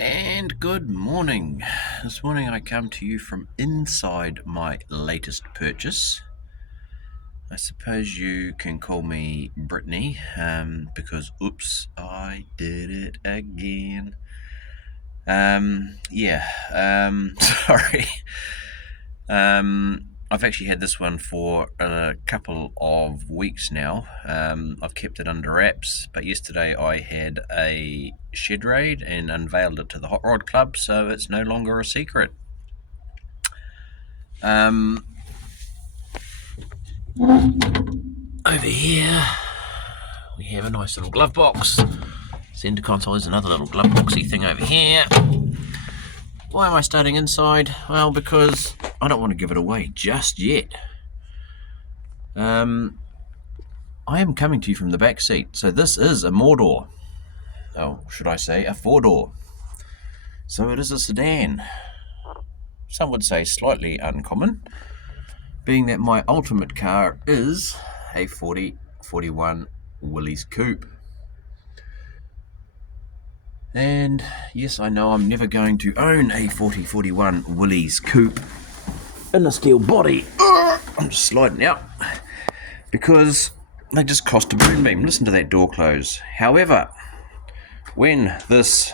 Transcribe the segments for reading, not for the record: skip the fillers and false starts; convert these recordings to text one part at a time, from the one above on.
And good morning. This morning I come to you from inside my latest purchase. I suppose you can call me Britney, because oops, I did it again. Sorry. I've actually had this one for a couple of weeks now. I've kept it under wraps, but yesterday I had a shed raid and unveiled it to the Hot Rod Club, so it's no longer a secret. Over here we have a nice little glove box. Center console is another little glove boxy thing over here. Why am I starting inside? Well, because I don't want to give it away just yet. I am coming to you from the back seat, so this is a moredoor. Oh, should I say a four-door. So it is a sedan. Some would say slightly uncommon, being that my ultimate car is a 4041 Willys Coupe. And yes, I know I'm never going to own a 4041 Willys Coupe in a steel body. I'm just sliding out because they just cost a moonbeam. Listen to that door close. However, when this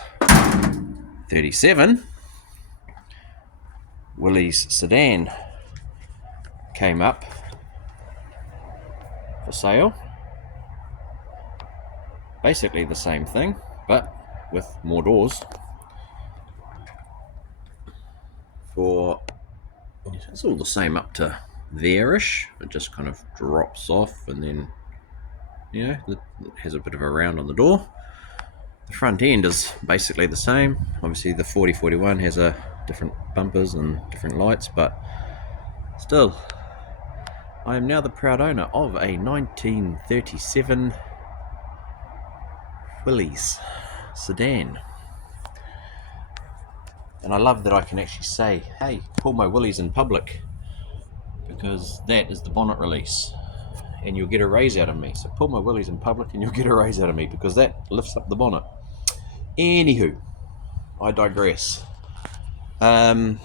37 Willys sedan came up for sale, basically the same thing, but with more doors, it's all the same up to there-ish. It just kind of drops off and then, it has a bit of a round on the door. The front end is basically the same. Obviously the 4041 has a different bumpers and different lights, but still, I am now the proud owner of a 1937 Willys sedan. And I love that I can actually say, hey, pull my Willys in public, because that is the bonnet release and you'll get a raise out of me. So pull my Willys in public and you'll get a raise out of me, because that lifts up the bonnet. Anywho, I digress. Again,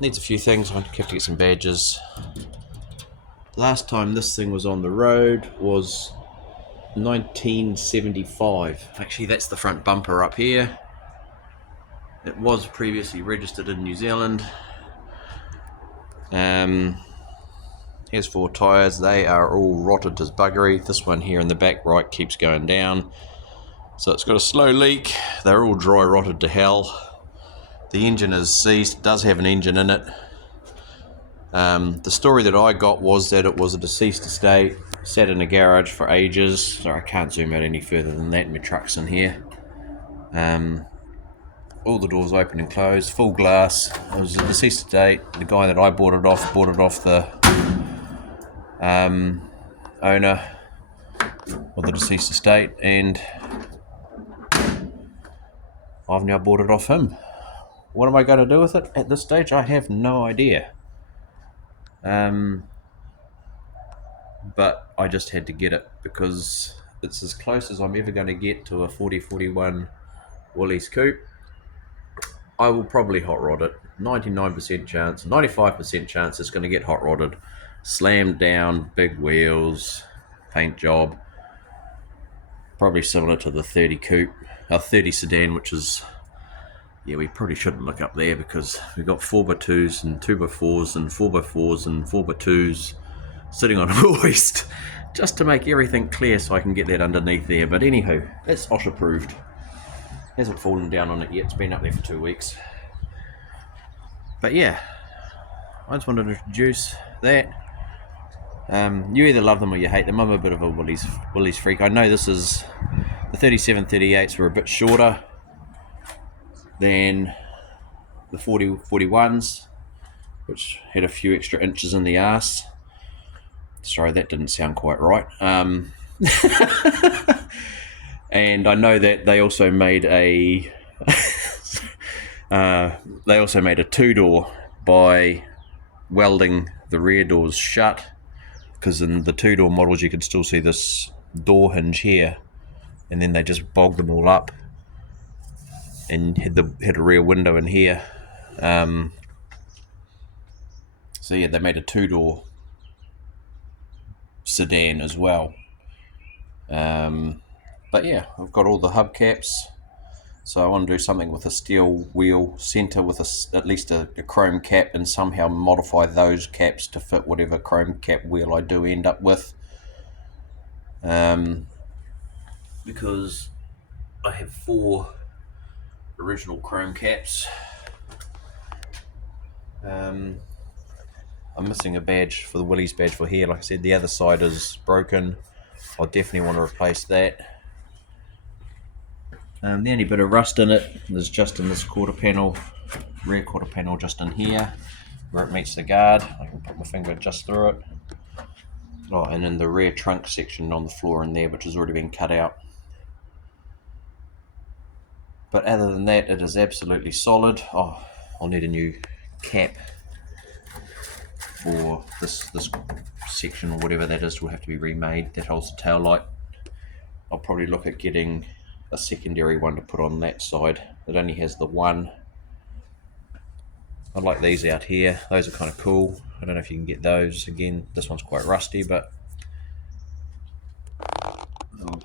needs a few things. I have to get some badges. Last time this thing was on the road was 1975. Actually, that's the front bumper up here. It was previously registered in New Zealand. Here's 4 tyres. They are all rotted as buggery. This one here in the back right keeps going down, so it's got a slow leak. They're all dry rotted to hell. The engine is seized. It does have an engine in it. The story that I got was that it was a deceased estate, sat in a garage for ages. Sorry, I can't zoom out any further than that. My truck's in here. All the doors open and closed, full glass. It was a deceased estate. The guy that I bought it off the owner of the deceased estate, and I've now bought it off him. What am I going to do with it at this stage? I have no idea. But I just had to get it because it's as close as I'm ever going to get to a 4041 Willys Coupe. I will probably hot rod it. 99% chance, 95% chance it's going to get hot rodded. Slammed down, big wheels, paint job. Probably similar to the 30 Coupe, our 30 sedan, which is, we probably shouldn't look up there because we've got 4x2s and 2x4s and 4x4s and 4x2s sitting on a hoist, just to make everything clear so I can get that underneath there. But anywho, it's OSH approved. Hasn't fallen down on it yet. It's been up there for 2 weeks. But yeah, I just wanted to introduce that. You either love them or you hate them. I'm a bit of a Willys freak. I know this is, the 3738s were a bit shorter than the 4041s, which had a few extra inches in the arse. Sorry, that didn't sound quite right. And I know that they also made a two-door by welding the rear doors shut, because in the two-door models you could still see this door hinge here and then they just bogged them all up and had a rear window in here. So yeah, they made a 2-door sedan as well. But yeah, I've got all the hubcaps. So I want to do something with a steel wheel centre with at least a chrome cap, and somehow modify those caps to fit whatever chrome cap wheel I do end up with. Because I have 4 original chrome caps. I'm missing a badge for the Willys badge for here. Like I said, the other side is broken. I definitely want to replace that. The only bit of rust in it is just in this quarter panel, rear quarter panel, just in here where it meets the guard. I can put my finger just through it. Oh, and in the rear trunk section on the floor in there, which has already been cut out. But other than that, it is absolutely solid. Oh, I'll need a new cap for this section, or whatever that is, will have to be remade. That holds the tail light. I'll probably look at getting a secondary one to put on that side. It only has the one. I like these out here. Those are kind of cool. I don't know if you can get those. Again, this one's quite rusty, but little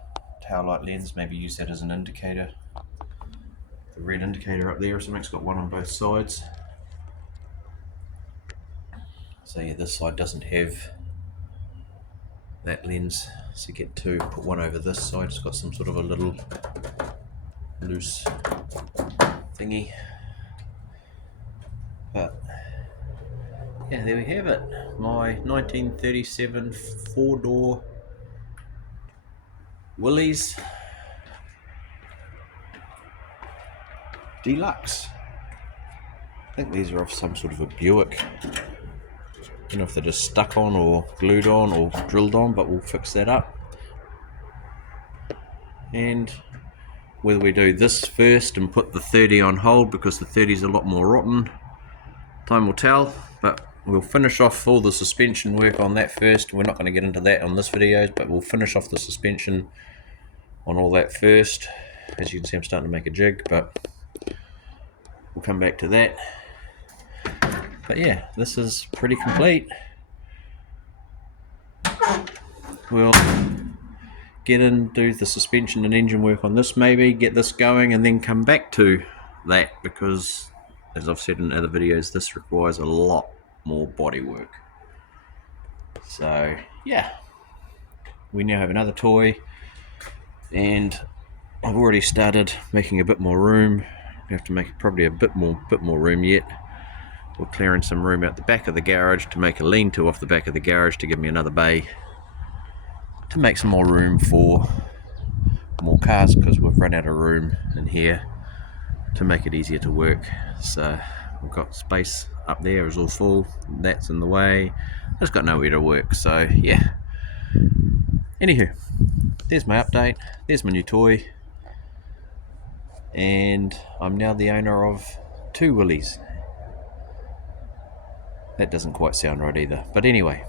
tail light lens, maybe use that as an indicator. The red indicator up there or something's got one on both sides. So yeah, this side doesn't have that lens, so get 2, put one over this side. It's got some sort of a little loose thingy. But yeah, there we have it. My 1937 4-door Willys Deluxe. I think these are off some sort of a Buick. I don't know if they're just stuck on or glued on or drilled on, but we'll fix that up. And whether we do this first and put the 30 on hold because the 30 is a lot more rotten, time will tell. But we'll finish off all the suspension work on that first. We're not going to get into that on this video, but we'll finish off the suspension on all that first. As you can see, I'm starting to make a jig, but we'll come back to that. But yeah, this is pretty complete. We'll get in, do the suspension and engine work on this, maybe get this going, and then come back to that, because as I've said in other videos, this requires a lot more body work. So yeah, we now have another toy, and I've already started making a bit more room. We have to make probably a bit more room yet. We're clearing some room out the back of the garage to make a lean-to off the back of the garage to give me another bay to make some more room for more cars, because we've run out of room in here to make it easier to work. So we've got space up there is all full, that's in the way, it's got nowhere to work. So yeah, anywho, there's my update, there's my new toy, and I'm now the owner of 2 Willys. That doesn't quite sound right either, but anyway,